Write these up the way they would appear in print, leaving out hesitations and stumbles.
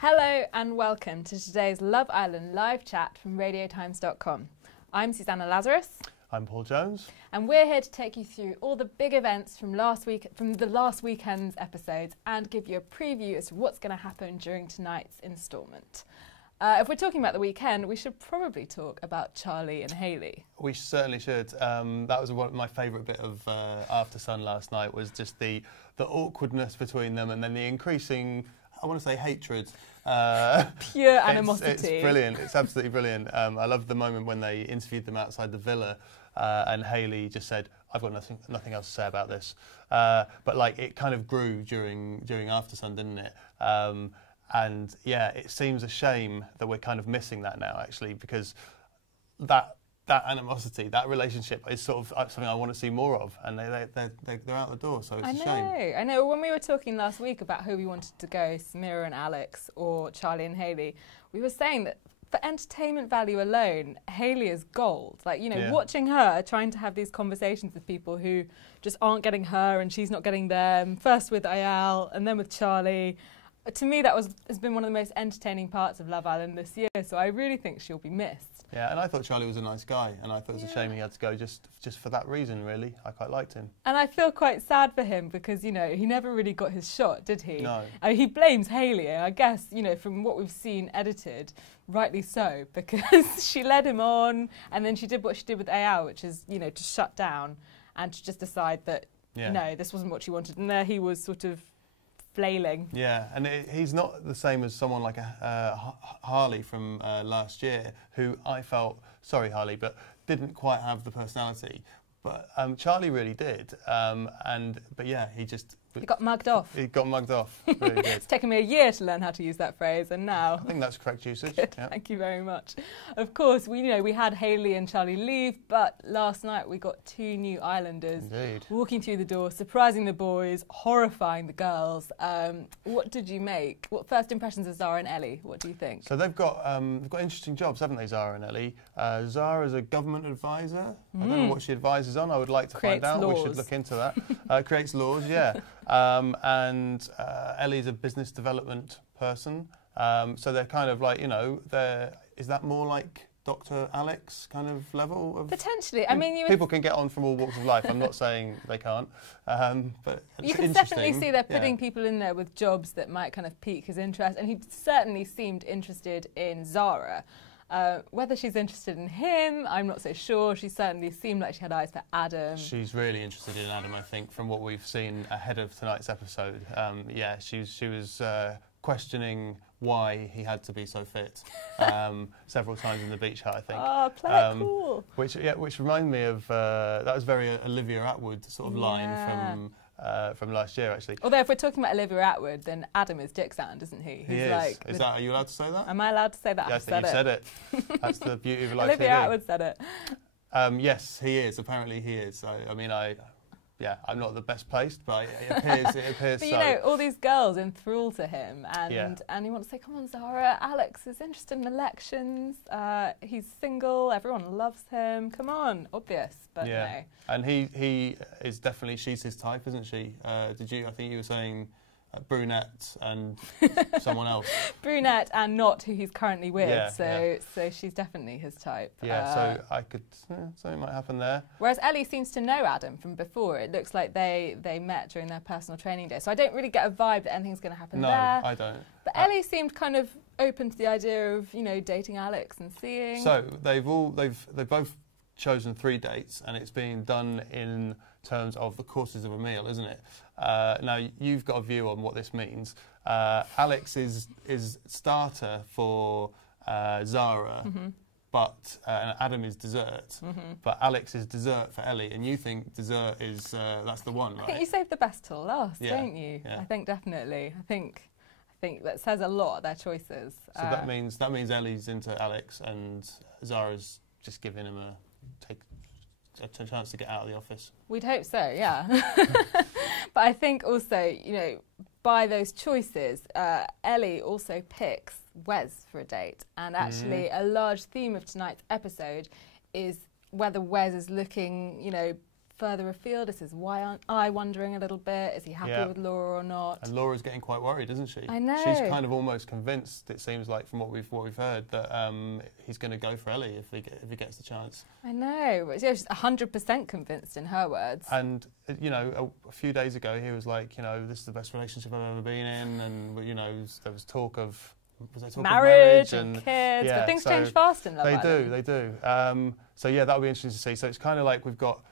Hello and welcome to today's Love Island live chat from radiotimes.com. I'm Susanna Lazarus. I'm Paul Jones. And we're here to take you through all the big events from the last weekend's episodes and give you a preview as to what's going to happen during tonight's instalment. If we're talking about the weekend, we should probably talk about Charlie and Hayley. We certainly should. That was my favourite bit of After Sun last night, was just the awkwardness between them and then the increasing, I want to say, hatred. Pure animosity. It's brilliant. It's absolutely brilliant. I loved the moment when they interviewed them outside the villa and Hayley just said, I've got nothing else to say about this. But like, it kind of grew during After Sun, didn't it? And yeah, it seems a shame that we're kind of missing that now, actually, because that animosity, that relationship is sort of something I want to see more of, and they're out the door, so it's a shame. I know. When we were talking last week about who we wanted to go, Samira and Alex or Charlie and Hayley, we were saying that for entertainment value alone, Hayley is gold. Like, you know, watching her trying to have these conversations with people who just aren't getting her and she's not getting them, first with Ayal and then with Charlie. To me, that has been one of the most entertaining parts of Love Island this year, so I really think she'll be missed. Yeah, and I thought Charlie was a nice guy, and I thought it was a shame he had to go just for that reason, really. I quite liked him. And I feel quite sad for him because, you know, he never really got his shot, did he? No. He blames Hayley, and I guess, you know, from what we've seen edited, rightly so, because she led him on, and then she did what she did with Ayal, which is, you know, to shut down and to just decide that, no, this wasn't what she wanted. And there he was sort of flailing. Yeah, and he's not the same as someone like Harley from last year, who I felt, sorry Harley, but didn't quite have the personality. But Charlie really did, but yeah, he got mugged off. He got mugged off, really did. It's taken me a year to learn how to use that phrase, and now... I think that's correct usage. Good, thank you very much. Of course, we had Hayley and Charlie leave, but last night we got two new islanders walking through the door, surprising the boys, horrifying the girls. What did you make? What first impressions of Zara and Ellie? What do you think? So they've got interesting jobs, haven't they, Zara and Ellie? Zara's a government advisor. I don't know what she advises on. I would like to find out. Laws. We should look into that. Creates laws, yeah. And Ellie's a business development person. So they're kind of like, you know, is that more like Dr. Alex kind of level? Potentially. I mean, people can get on from all walks of life. I'm not saying they can't. But you can definitely see they're putting people in there with jobs that might kind of pique his interest. And he certainly seemed interested in Zara. Whether she's interested in him, I'm not so sure. She certainly seemed like she had eyes for Adam. She's really interested in Adam, I think, from what we've seen ahead of tonight's episode. Yeah, she was questioning why he had to be so fit several times in the beach hut, I think. Oh, play it cool. Which reminded me of, that was very Olivia Attwood sort of line from last year, actually. Although if we're talking about Olivia Attwood, then Adam is Dick Sand, isn't he? He is. Like, are you allowed to say that? Am I allowed to say that? Yeah, I think you said it. That's the beauty of life. Olivia Attwood said it. Yes, he is. Apparently he is. I mean, I'm not the best placed, but it appears But you know, all these girls enthrall to him, and he wants to say, come on, Zara, Alex is interested in elections, he's single, everyone loves him, come on, obvious, but no. And he is definitely, she's his type, isn't she? I think you were saying brunette and someone else. Brunette and not who he's currently with, so she's definitely his type. Yeah, so something might happen there. Whereas Ellie seems to know Adam from before. It looks like they met during their personal training day, so I don't really get a vibe that anything's going to happen there. No, I don't. But Ellie seemed kind of open to the idea of, you know, dating Alex and seeing. So they've both chosen 3 dates, and it's being done in terms of the courses of a meal, isn't it? Now, you've got a view on what this means. Alex is starter for Zara, but Adam is dessert. But Alex is dessert for Ellie, and you think dessert is that's the one, right? I think you saved the best till last, don't you? Yeah. I think definitely. I think that says a lot, their choices. So that means Ellie's into Alex, and Zara's just giving him a chance to get out of the office. We'd hope so, yeah. But I think also, you know, by those choices, Ellie also picks Wes for a date. And actually a large theme of tonight's episode is whether Wes is looking, you know, further afield? Is his eye wandering a little bit? Is he happy with Laura or not? And Laura's getting quite worried, isn't she? I know. She's kind of almost convinced, it seems like, from what we've heard, that he's going to go for Ellie if he gets the chance. I know. She's 100% convinced in her words. And, you know, a few days ago he was like, you know, this is the best relationship I've ever been in, and, you know, there was talk of... marriage and kids, but things change fast in Love Island. They do. So yeah, that'll be interesting to see. So it's kind of like we've got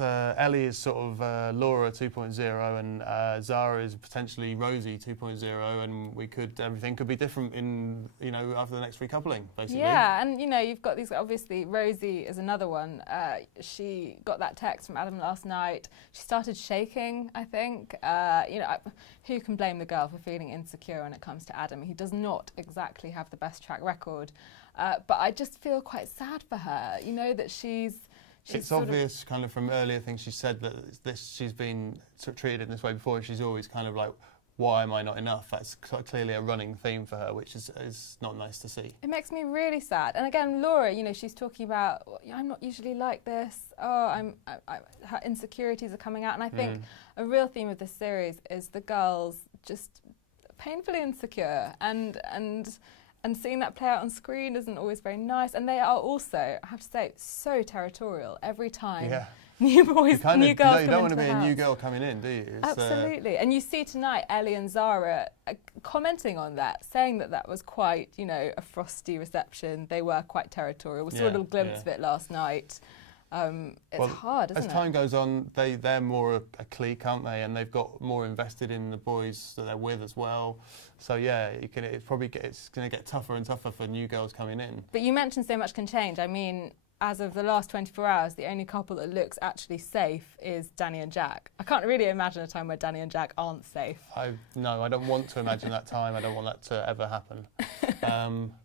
Ellie is sort of Laura 2.0, and Zara is potentially Rosie 2.0, and everything could be different in, you know, after the next recoupling, basically. Yeah, and you know, you've got these. Obviously, Rosie is another one. She got that text from Adam last night. She started shaking, I think. You know, who can blame the girl for feeling insecure when it comes to Adam? He does not exactly have the best track record, but I just feel quite sad for her. You know, that it's obvious kind of from earlier things she said that she's been treated in this way before. She's always kind of like, why am I not enough? That's clearly a running theme for her, which is not nice to see. It makes me really sad. And again, Laura, you know, she's talking about, I'm not usually like this. Oh, her insecurities are coming out. And I think a real theme of this series is the girls just painfully insecure, and seeing that play out on screen isn't always very nice. And they are also, I have to say, so territorial every time. Yeah. New girls come into the house. You don't want to be a new girl coming in, do you? Absolutely. And you see tonight Ellie and Zara commenting on that, saying that was quite, you know, a frosty reception. They were quite territorial. We saw a little glimpse of it last night. It's hard, isn't it? As time goes on, they're more a clique, aren't they? And they've got more invested in the boys that they're with as well. So yeah, it's going to get tougher and tougher for new girls coming in. But you mentioned so much can change. I mean, as of the last 24 hours, the only couple that looks actually safe is Danny and Jack. I can't really imagine a time where Danny and Jack aren't safe. No, I don't want to imagine that time. I don't want that to ever happen.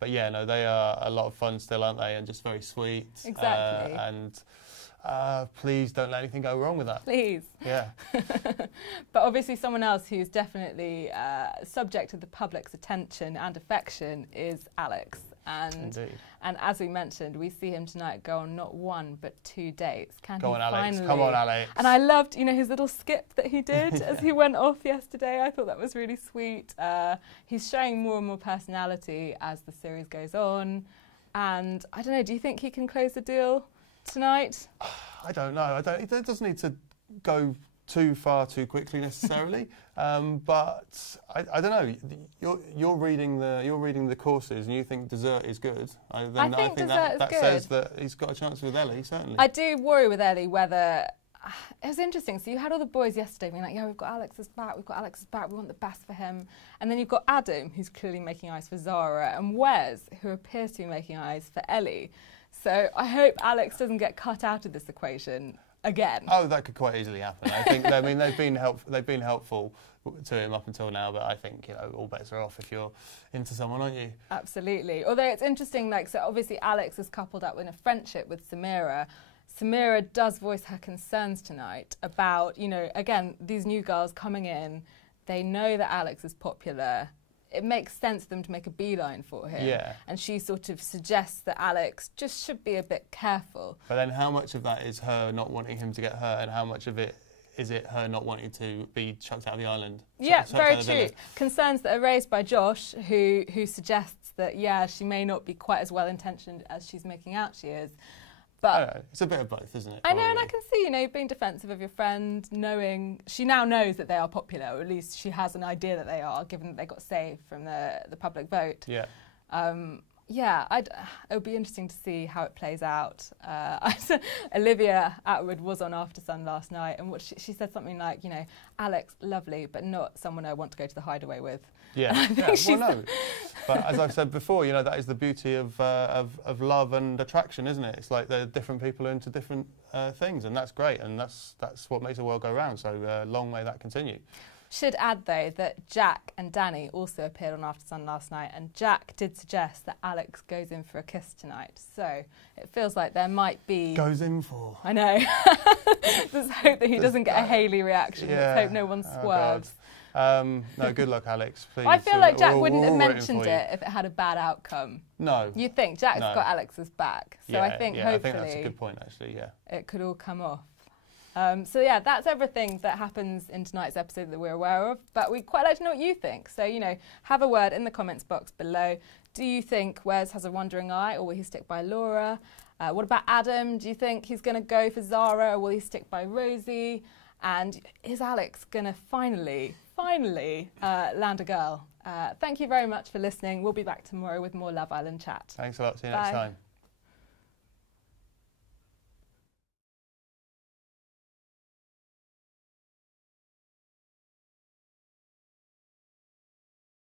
But yeah, no, they are a lot of fun still, aren't they? And just very sweet. Exactly. Please don't let anything go wrong with that. Please. Yeah. But obviously someone else who's definitely subject to the public's attention and affection is Alex. And as we mentioned, we see him tonight go on not one but 2 dates. Come on, Alex. And I loved, you know, his little skip that he did as he went off yesterday. I thought that was really sweet. He's showing more and more personality as the series goes on. And I don't know, do you think he can close the deal tonight? I don't know. It doesn't need to go too far too quickly necessarily, but I don't know. You're reading the courses and you think dessert is good. I think that says that he's got a chance with Ellie, certainly. I do worry with Ellie whether. It was interesting. So you had all the boys yesterday being like, yeah, we've got Alex's back, we want the best for him. And then you've got Adam, who's clearly making eyes for Zara, and Wes, who appears to be making eyes for Ellie. So I hope Alex doesn't get cut out of this equation again. Oh, that could quite easily happen. I think. I mean, they've been helpful to him up until now, but I think, you know, all bets are off if you're into someone, aren't you? Absolutely. Although it's interesting, like, so obviously Alex is coupled up in a friendship with Samira. Samira does voice her concerns tonight about, you know, again, these new girls coming in. They know that Alex is popular. It makes sense for them to make a beeline for him. Yeah. And she sort of suggests that Alex just should be a bit careful. But then how much of that is her not wanting him to get hurt, and how much of it is it her not wanting to be chucked out of the island? Yeah, very true. Concerns that are raised by Josh, who suggests that, yeah, she may not be quite as well-intentioned as she's making out she is. But it's a bit of both, isn't it? I know, and I can see, you know, being defensive of your friend, knowing she now knows that they are popular, or at least she has an idea that they are, given that they got saved from the public vote. Yeah. It would be interesting to see how it plays out. Olivia Atwood was on After Sun last night, and she said something like, you know, Alex, lovely, but not someone I want to go to the hideaway with. Yeah, well, no. But as I've said before, you know, that is the beauty of love and attraction, isn't it? It's like they're different people into different things, and that's great, and that's what makes the world go round. So long may that continue. Should add, though, that Jack and Danny also appeared on After Sun last night, and Jack did suggest that Alex goes in for a kiss tonight. So it feels like there might be... Goes in for... I know. Let's hope that he doesn't get a Hayley reaction. Yeah. Let's hope no one swerves. No, good luck, Alex, please. I feel like Jack wouldn't have mentioned it if it had a bad outcome. No. You think? Jack's got Alex's back. So I think hopefully... I think that's a good point, actually, yeah. It could all come off. So yeah, that's everything that happens in tonight's episode that we're aware of, but we'd quite like to know what you think. So, you know, have a word in the comments box below. Do you think Wes has a wandering eye, or will he stick by Laura? What about Adam? Do you think he's going to go for Zara, or will he stick by Rosie? And is Alex going to finally land a girl? Thank you very much for listening. We'll be back tomorrow with more Love Island chat. Thanks a lot. See you next time.